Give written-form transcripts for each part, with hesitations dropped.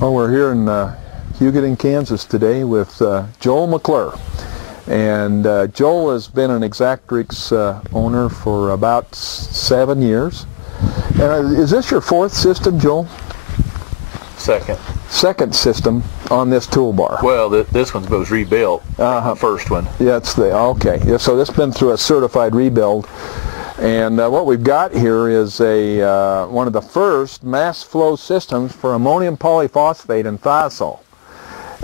Well, we're here in Hugoton, Kansas today with Joel McClure. And Joel has been an Exactrix owner for about 7 years. And is this your fourth system, Joel? Second. Second system on this toolbar. Well, this one was rebuilt. The first one. Yeah, it's the okay. Yeah, so this has been through a certified rebuild. And what we've got here is a one of the first mass flow systems for ammonium polyphosphate and thiazole.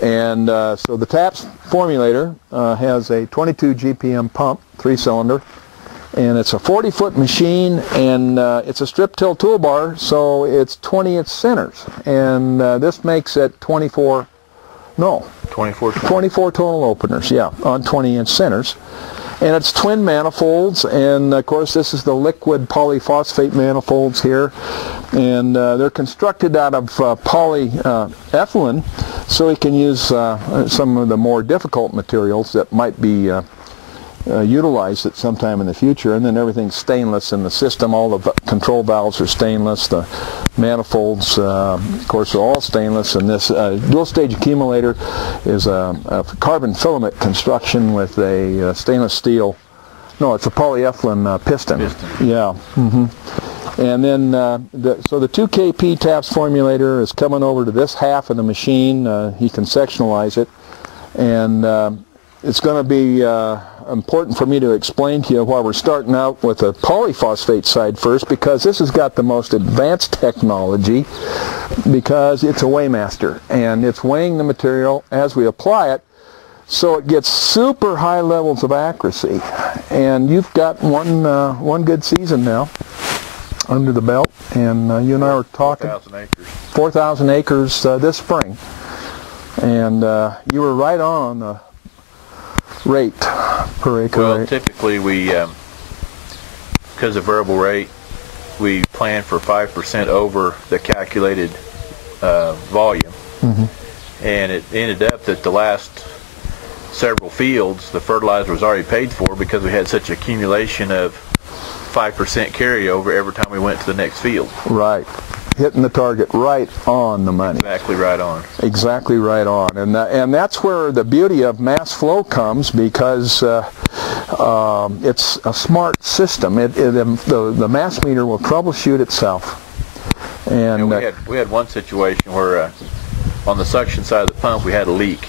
And so the TAPS formulator has a 22 GPM pump, 3-cylinder, and it's a 40-foot machine, and it's a strip till toolbar, so it's 20-inch centers. And this makes it 24 total openers, yeah, on 20-inch centers. And it's twin manifolds, and of course this is the liquid polyphosphate manifolds here, and they're constructed out of polyethylene, so we can use some of the more difficult materials that might be utilized at some time in the future. And then everything's stainless in the system. All the control valves are stainless. The manifolds, of course, are all stainless. And this dual-stage accumulator is a carbon filament construction with a stainless steel. No, it's a polyethylene piston. Yeah. And then, so the 2 kp TAPS formulator is coming over to this half of the machine. He can sectionalize it, and it's going to be important for me to explain to you why we're starting out with the polyphosphate side first, because this has got the most advanced technology, because it's a weighmaster, and it's weighing the material as we apply it, so it gets super high levels of accuracy. And you've got one good season now under the belt, and you and I were talking 4,000 acres. 4,000 acres this spring, and you were right on the rate per acre. Well, typically we, because of variable rate, we plan for 5% over the calculated volume, and it ended up that the last several fields the fertilizer was already paid for, because we had such accumulation of 5% carryover every time we went to the next field. Right. Hitting the target right on the money. Exactly right on. Exactly right on. And that's where the beauty of mass flow comes, because it's a smart system. The mass meter will troubleshoot itself. And we had one situation where on the suction side of the pump we had a leak.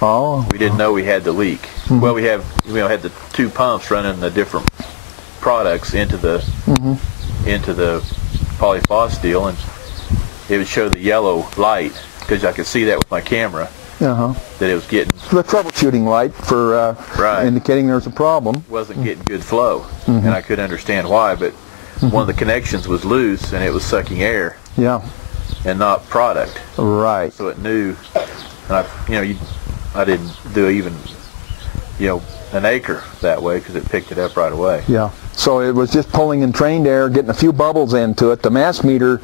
Oh. We didn't know we had the leak. Well, we had the 2 pumps running the different products into the polyphos deal, and it would show the yellow light, because I could see that with my camera, that it was getting the troubleshooting light for indicating there's a problem. Wasn't getting good flow, and I couldn't understand why, but one of the connections was loose, and it was sucking air, and not product. Right. So it knew, and I didn't do even an acre that way, because it picked it up right away. Yeah. So it was just pulling in trained air, getting a few bubbles into it. The mass meter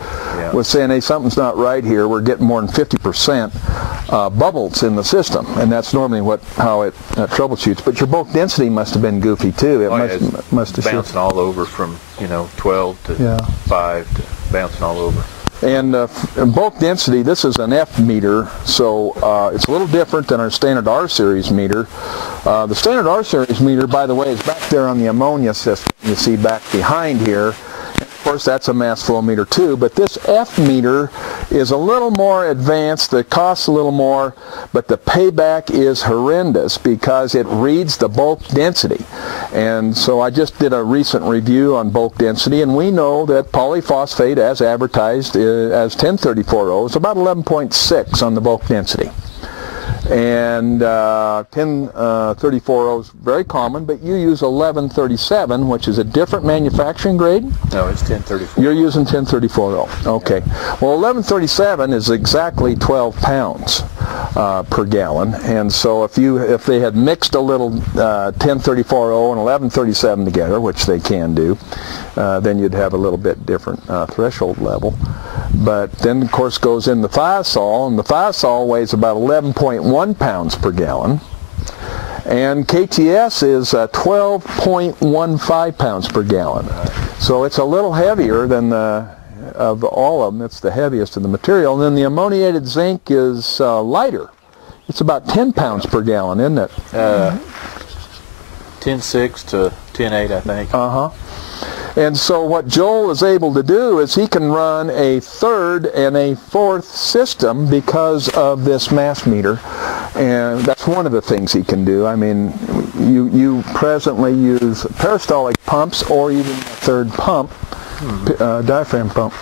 was saying, hey, something's not right here. We're getting more than 50% bubbles in the system, and that's normally how it troubleshoots. But your bulk density must have been goofy too. It must have bouncing all over from 12 to 5 to bouncing all over. And bulk density, this is an F meter, so it's a little different than our standard R series meter. The standard R series meter, by the way, is back there on the ammonia system. You see back behind here. Of course, that's a mass flow meter too, but this F meter is a little more advanced. It costs a little more, but the payback is horrendous, because it reads the bulk density. And so I just did a recent review on bulk density, and we know that polyphosphate, as advertised as 1034O, is about 11.6 on the bulk density. And 1034O is very common, but you use 1137, which is a different manufacturing grade. No, it's 1034. You're using 1034O. Okay. Yeah. Well, 1137 is exactly 12 pounds per gallon, and so if they had mixed a little 1034O and 1137 together, which they can do, then you'd have a little bit different threshold level. But then, of course, goes in the thiazole, and the thiazole weighs about 11.1 pounds per gallon. And KTS is 12.15 pounds per gallon. So it's a little heavier than of all of them. It's the heaviest of the material. And then the ammoniated zinc is lighter. It's about 10 pounds per gallon, isn't it? 10.6 to 10.8, I think. Uh-huh. And so what Joel is able to do is he can run a third and a fourth system because of this mass meter, and that's one of the things he can do. I mean, you presently use peristaltic pumps or even a third pump, diaphragm pump,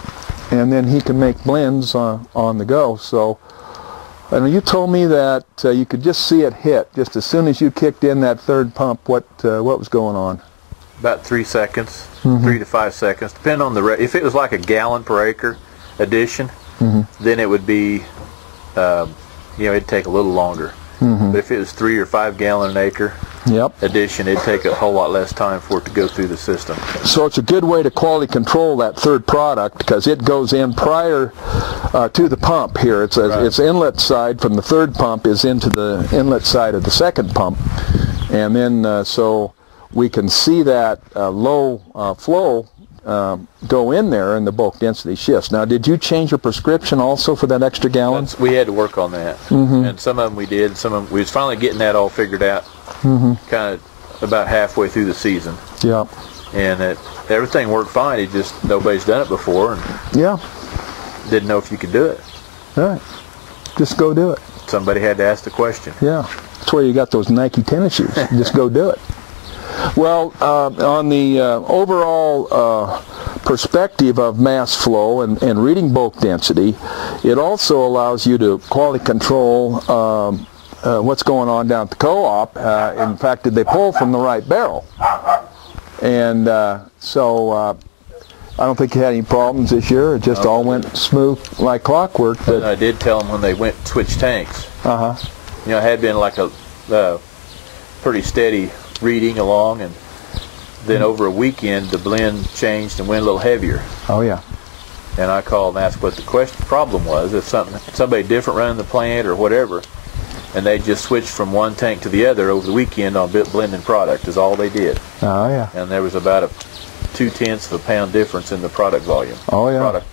and then he can make blends on the go. So, and you told me that you could just see it hit just as soon as you kicked in that third pump. What was going on? About 3 seconds, 3 to 5 seconds, depending on the rate. If it was like a gallon per acre addition, then it would be, it'd take a little longer. But if it was 3 or 5 gallon an acre addition, it'd take a whole lot less time for it to go through the system. So it's a good way to quality control that third product because it goes in prior to the pump here. It's its inlet side from the third pump is into the inlet side of the second pump, and then so we can see that low flow go in there and the bulk density shifts. Now, did you change your prescription also for that extra gallon? We had to work on that, and some of them we did. Some of them we was finally getting that all figured out, kind of about halfway through the season. Yeah. And everything worked fine. It just nobody's done it before, and didn't know if you could do it. All right. Just go do it. Somebody had to ask the question. Yeah. That's where you got those Nike tennis shoes. Just go do it. Well, on the overall perspective of mass flow and reading bulk density, it also allows you to quality control what's going on down at the co-op. In fact, did they pull from the right barrel? And so I don't think you had any problems this year. It just all went smooth like clockwork. But I did tell them when they went switch tanks. It had been like a pretty steady reading along, and then over a weekend the blend changed and went a little heavier. Oh yeah. And I called and asked what the problem was. If somebody different running the plant or whatever, and they just switched from one tank to the other over the weekend on blending product is all they did. Oh yeah. And there was about a 0.2 of a pound difference in the product volume. Oh yeah. Product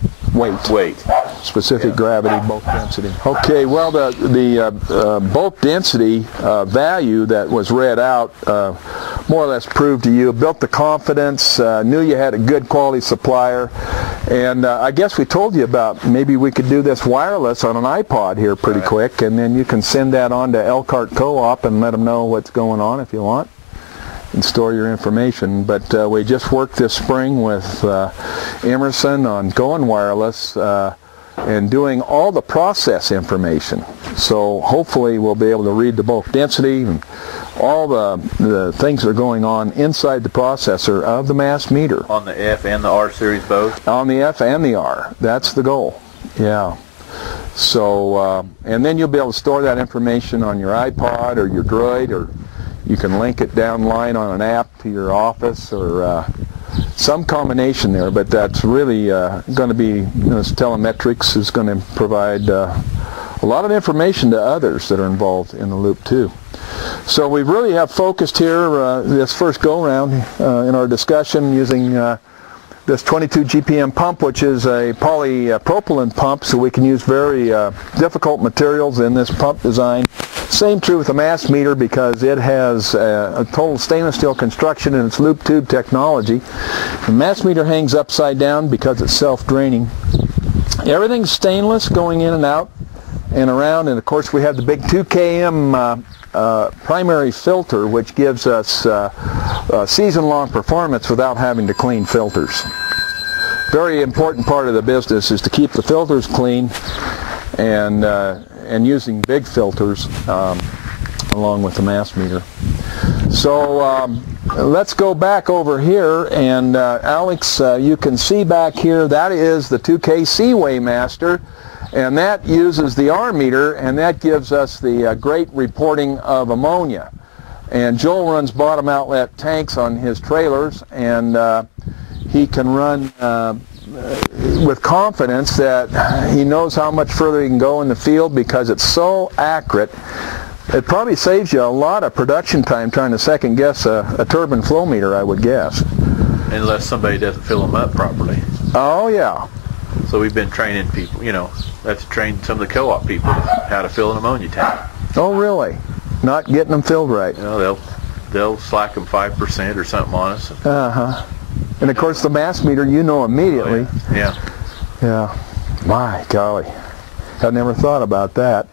weight. Specific gravity, bulk density. Okay, well the bulk density value that was read out more or less proved to you, built the confidence, knew you had a good quality supplier, and I guess we told you about maybe we could do this wireless on an iPod here pretty quick, and then you can send that on to Elkhart Co-op and let them know what's going on if you want, and store your information. But we just worked this spring with Emerson on going wireless and doing all the process information. So hopefully we'll be able to read the bulk density and all the things that are going on inside the processor of the mass meter. On the F and the R series both? On the F and the R. That's the goal. Yeah. So, and then you'll be able to store that information on your iPod or your Droid, or you can link it downline on an app to your office, or some combination there. But that's really going to be, telemetrics is going to provide a lot of information to others that are involved in the loop too. So we really have focused here this first go-round in our discussion using this 22 GPM pump, which is a polypropylene pump, so we can use very difficult materials in this pump design. Same true with the mass meter, because it has a total stainless steel construction in its loop tube technology. The mass meter hangs upside down because it's self-draining. Everything's stainless going in and out and around, and of course we have the big 2 km primary filter, which gives us season-long performance without having to clean filters. Very important part of the business is to keep the filters clean, and using big filters along with the mass meter. So let's go back over here, and Alex, you can see back here that is the 2KC Weighmaster, and that uses the R meter, and that gives us the great reporting of ammonia. And Joel runs bottom outlet tanks on his trailers, and he can run with confidence that he knows how much further he can go in the field because it's so accurate. It probably saves you a lot of production time trying to second guess a turbine flow meter, I would guess. Unless somebody doesn't fill them up properly. Oh yeah. So we've been training people, you know, that's trained some of the co-op people how to fill an ammonia tank. Oh really? Not getting them filled right. You know, they'll slack them 5% or something on us. Uh-huh. And of course the mass meter, you know immediately. Oh, yeah. Yeah. My golly. I never thought about that.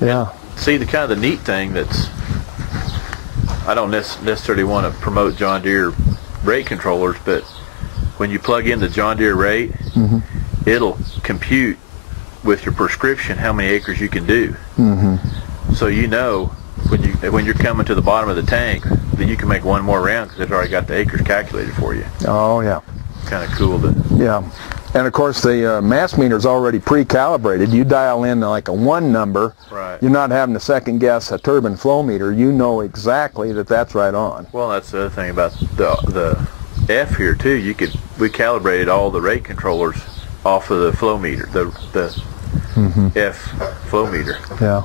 Yeah. See, the kind of the neat thing that's, I don't necessarily want to promote John Deere rate controllers, but when you plug in the John Deere rate, it'll compute with your prescription how many acres you can do. So you know when you're coming to the bottom of the tank that you can make one more round because it's already got the acres calculated for you. Oh yeah. Kind of cool to. Yeah. And of course the mass meter is already pre-calibrated. You dial in like a 1 number. Right. You're not having to second guess a turbine flow meter. You know exactly that that's right on. Well, that's the other thing about the F here too. We calibrated all the rate controllers off of the flow meter, the F flow meter. Yeah.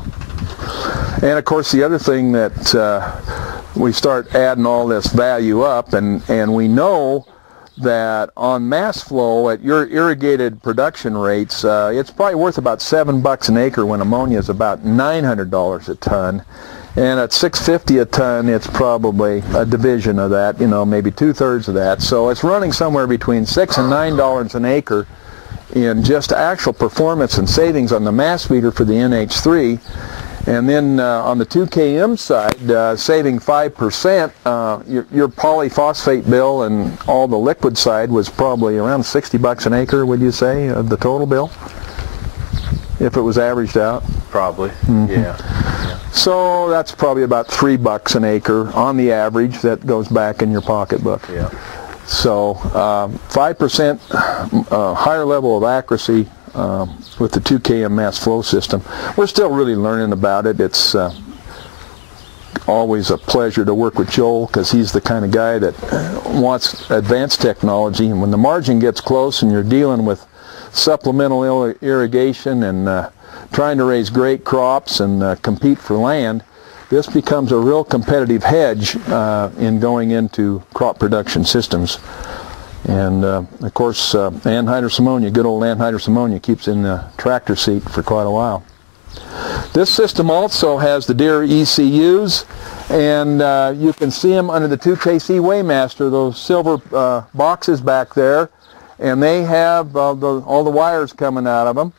And of course the other thing that we start adding all this value up, and we know that on mass flow at your irrigated production rates, it's probably worth about $7 an acre when ammonia is about $900 a ton, and at $650 a ton it's probably a division of that, you know, maybe 2/3 of that. So it's running somewhere between $6 and $9 an acre in just actual performance and savings on the mass meter for the NH3. And then on the 2KM side, saving 5%, your polyphosphate bill and all the liquid side was probably around $60 an acre, would you say, of the total bill? If it was averaged out? Probably, yeah. So that's probably about $3 an acre on the average that goes back in your pocketbook. Yeah. So 5% higher level of accuracy with the 2KM mass flow system. We're still really learning about it. It's always a pleasure to work with Joel because he's the kind of guy that wants advanced technology, and when the margin gets close and you're dealing with supplemental irrigation and trying to raise great crops and compete for land, this becomes a real competitive hedge in going into crop production systems. And of course, anhydrous ammonia, good old anhydrous ammonia, keeps in the tractor seat for quite a while. This system also has the Deere ECUs, and you can see them under the 2KC Weighmaster, those silver boxes back there, and they have all the wires coming out of them.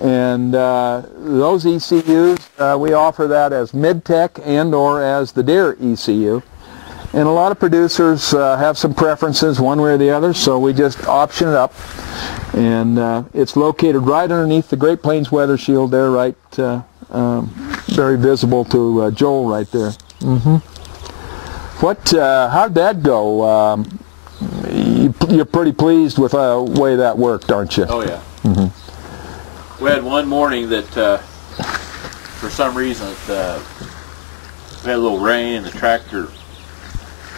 And those ECUs, we offer that as mid-tech and or as the Deere ECU. And a lot of producers have some preferences one way or the other, so we just option it up. And it's located right underneath the Great Plains Weather Shield there, right, very visible to Joel right there. How'd that go? You're pretty pleased with the way that worked, aren't you? Oh yeah. We had one morning that for some reason we had a little rain and the tractor,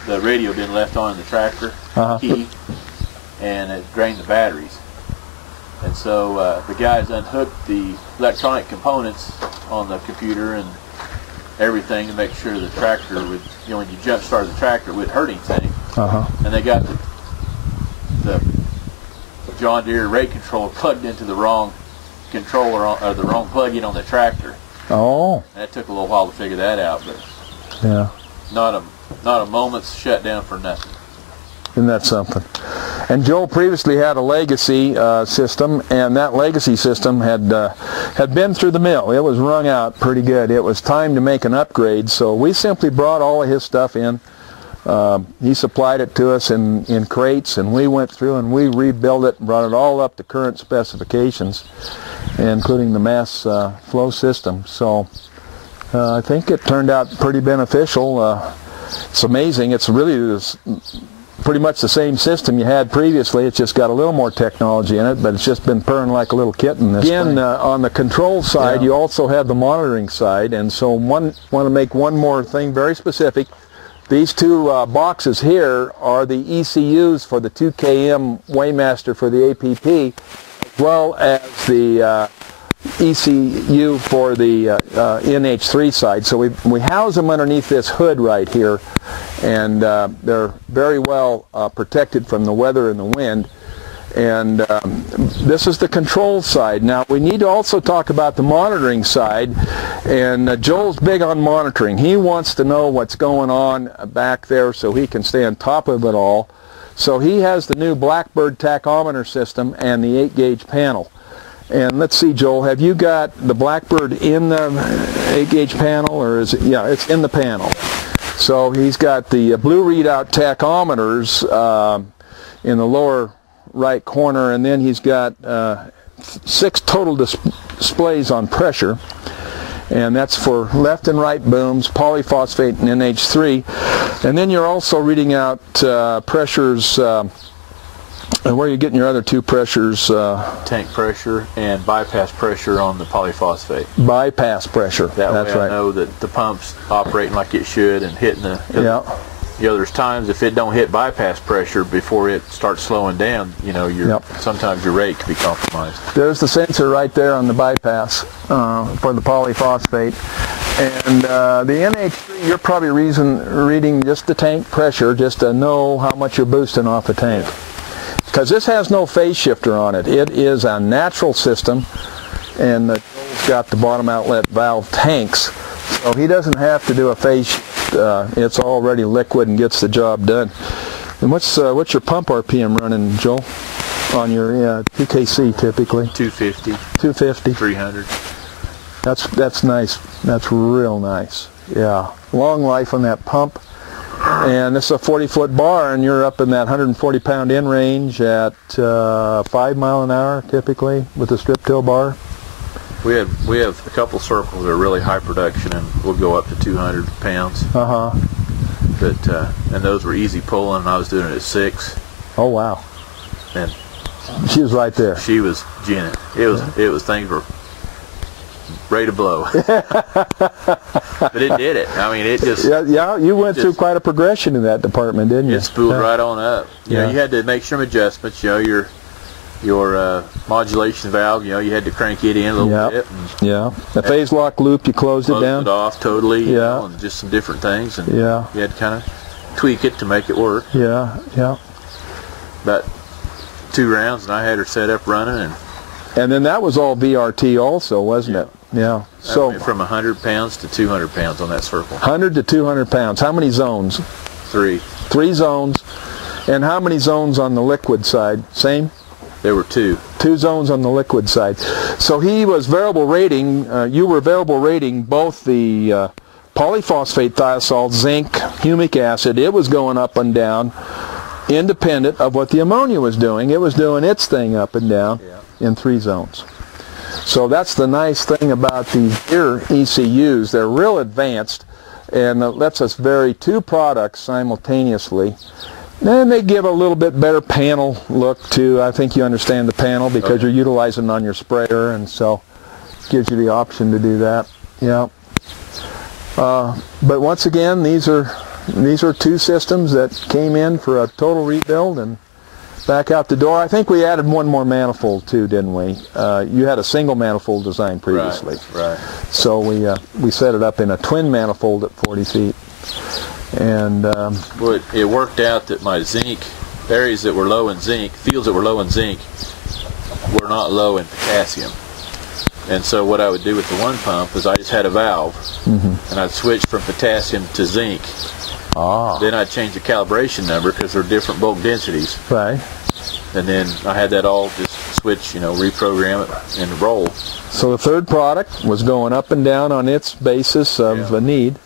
the radio been left on in the tractor key, and it drained the batteries. And so the guys unhooked the electronic components on the computer and everything to make sure the tractor would, you know, when you jump started the tractor, it wouldn't hurt anything. And they got the John Deere rate controller plugged into the wrong controller or the wrong plug-in on the tractor. Oh. And it took a little while to figure that out, but yeah, not a moment's shut down for nothing. Isn't that something? And Joel previously had a legacy system, and that legacy system had been through the mill. It was wrung out pretty good. It was time to make an upgrade, so we simply brought all of his stuff in. He supplied it to us in crates, and we went through and we rebuilt it and brought it all up to current specifications. including the mass flow system. So I think it turned out pretty beneficial. It's amazing. It's really pretty much the same system you had previously. It's just got a little more technology in it, but it's just been purring like a little kitten this spring. Again, on the control side, you also have the monitoring side, and so want to make one more thing very specific. These two boxes here are the ECUs for the 2km Weighmaster for the APP, as well as the ECU for the NH3 side. So we house them underneath this hood right here, and they're very well protected from the weather and the wind. And this is the control side. Now we need to also talk about the monitoring side, and Joel's big on monitoring. He wants to know what's going on back there so he can stay on top of it all. So he has the new Blackbird tachometer system and the 8-gauge panel. And let's see, Joel, have you got the Blackbird in the 8-gauge panel, or is it? Yeah, it's in the panel. So he's got the blue readout tachometers in the lower right corner, and then he's got 6 total displays on pressure, and that's for left and right booms, polyphosphate and NH3. And then you're also reading out pressures. And where are you getting your other 2 pressures? Tank pressure and bypass pressure on the polyphosphate. Bypass pressure. That's way right. I know that the pump's operating like it should and hitting the. Yeah. You know, there's times if it don't hit bypass pressure before it starts slowing down, you know, sometimes your rate can be compromised. There's the sensor right there on the bypass for the polyphosphate. And the NH3, you're probably reading just the tank pressure just to know how much you're boosting off the tank. Because this has no phase shifter on it. It is a natural system, and Joel's got the bottom outlet valve tanks, so he doesn't have to do a phase shift. It's already liquid and gets the job done. And what's your pump RPM running, Joel, on your 2KC typically? 250. 250. 300. That's nice. That's real nice. Yeah. Long life on that pump. And this is a 40-foot bar, and you're up in that 140-pound in range at 5 miles an hour typically with a strip till bar. We have a couple circles that are really high production, and we'll go up to 200 pounds. But and those were easy pulling, and I was doing it at 6. Oh wow! And she was right there. She was ginning. It was things were ready to blow. But it did it. I mean, it just... Yeah, you went through quite a progression in that department, didn't you? It spooled right on up. You know, you had to make some adjustments. You know, your modulation valve, you know, you had to crank it in a little bit. And the phase lock loop, you closed it down. Closed it off totally, you know, and just some different things. And you had to kind of tweak it to make it work. About 2 rounds, and I had her set up running. And then that was all VRT also, wasn't it? Yeah. So went from 100 pounds to 200 pounds on that circle. 100 to 200 pounds. How many zones? 3. 3 zones. And how many zones on the liquid side? Same? There were 2. 2 zones on the liquid side. So he was variable rating, you were variable rating both the polyphosphate thiazole, zinc, humic acid. It was going up and down independent of what the ammonia was doing. It was doing its thing up and down in 3 zones. So that's the nice thing about these ear ECUs. They're real advanced, and it lets us vary 2 products simultaneously. And they give a little bit better panel look too. I think you understand the panel because you're utilizing it on your sprayer, and so it gives you the option to do that. Yeah. But once again, these are 2 systems that came in for a total rebuild and back out the door. I think we added 1 more manifold too, didn't we? You had a single manifold design previously. Right. So we set it up in a twin manifold at 40 feet. And well, it worked out that my zinc, areas that were low in zinc, fields that were low in zinc, were not low in potassium. And so what I would do with the one pump is I just had a valve, and I'd switch from potassium to zinc. Then I'd change the calibration number because they're different bulk densities. Right. And then I had that all just switch, you know, reprogram it and roll. So the third product was going up and down on its basis of a need.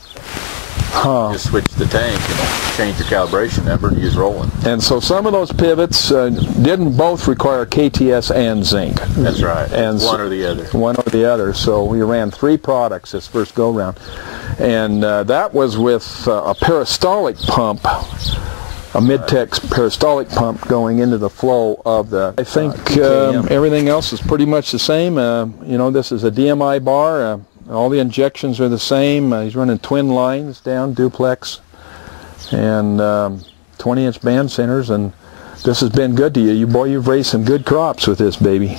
Just switch the tank and change your calibration number and use rolling. And so some of those pivots didn't both require KTS and zinc. That's right. And one or the other. One or the other. So we ran 3 products this first go-round. And that was with a peristolic pump, a mid-tex peristolic pump going into the flow of the, I think everything else is pretty much the same. You know, this is a DMI bar. All the injections are the same. He's running twin lines down, duplex, and 20-inch band centers, and this has been good to you. Boy, you've raised some good crops with this baby.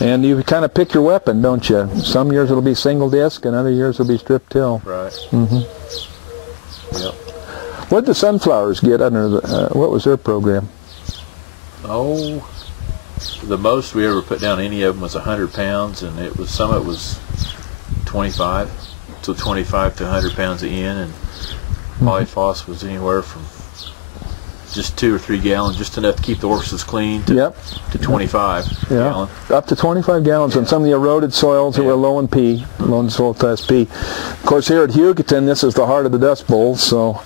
And you kind of pick your weapon, don't you? Some years it'll be single disc, and other years it'll be strip till. Right. Yep. What did the sunflowers get under the, what was their program? Oh, the most we ever put down any of them was 100 pounds, and it was, some of it was 25, so 25 to 100 pounds of N, and polyphos was anywhere from just 2 or 3 gallons, just enough to keep the horses clean, to 25 gallons. Up to 25 gallons on some of the eroded soils that were low in P, low in soil test P. Of course, here at Hugoton, this is the heart of the Dust Bowl, so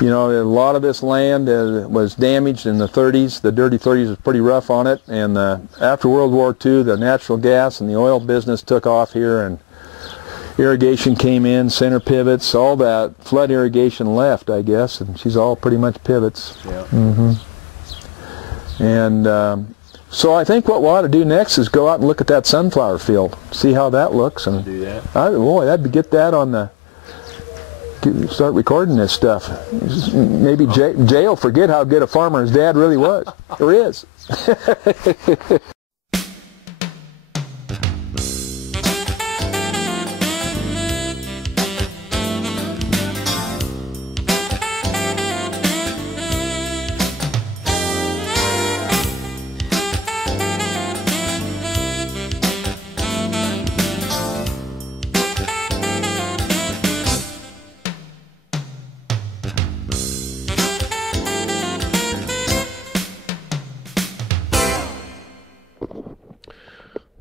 you know, a lot of this land was damaged in the 30s. The dirty 30s was pretty rough on it, and after World War II, the natural gas and the oil business took off here, and irrigation came in, center pivots, all that flood irrigation left, I guess, and she's all pretty much pivots. Yeah. And so I think what we'll ought to do next is go out and look at that sunflower field, see how that looks, and do that. Boy, that'd get that on the. Start recording this stuff. Maybe Jay will forget how good a farmer his dad really was, or is.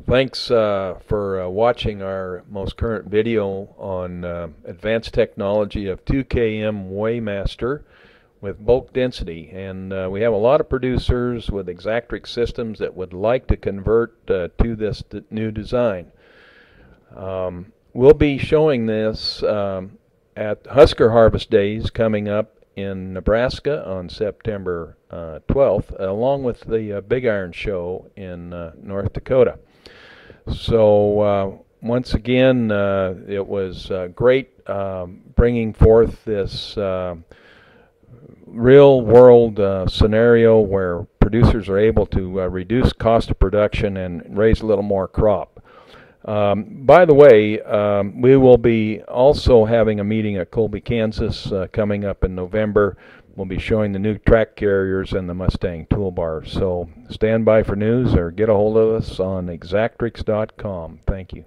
Thanks for watching our most current video on advanced technology of 2km Weighmaster with bulk density. And we have a lot of producers with Exactrix systems that would like to convert to this new design. We'll be showing this at Husker Harvest Days coming up in Nebraska on September 12th, along with the Big Iron Show in North Dakota. So once again, it was great bringing forth this real-world scenario where producers are able to reduce cost of production and raise a little more crop. By the way, we will be also having a meeting at Colby, Kansas coming up in November. We'll be showing the new track carriers and the Mustang toolbar. So stand by for news or get a hold of us on exactrix.com. Thank you.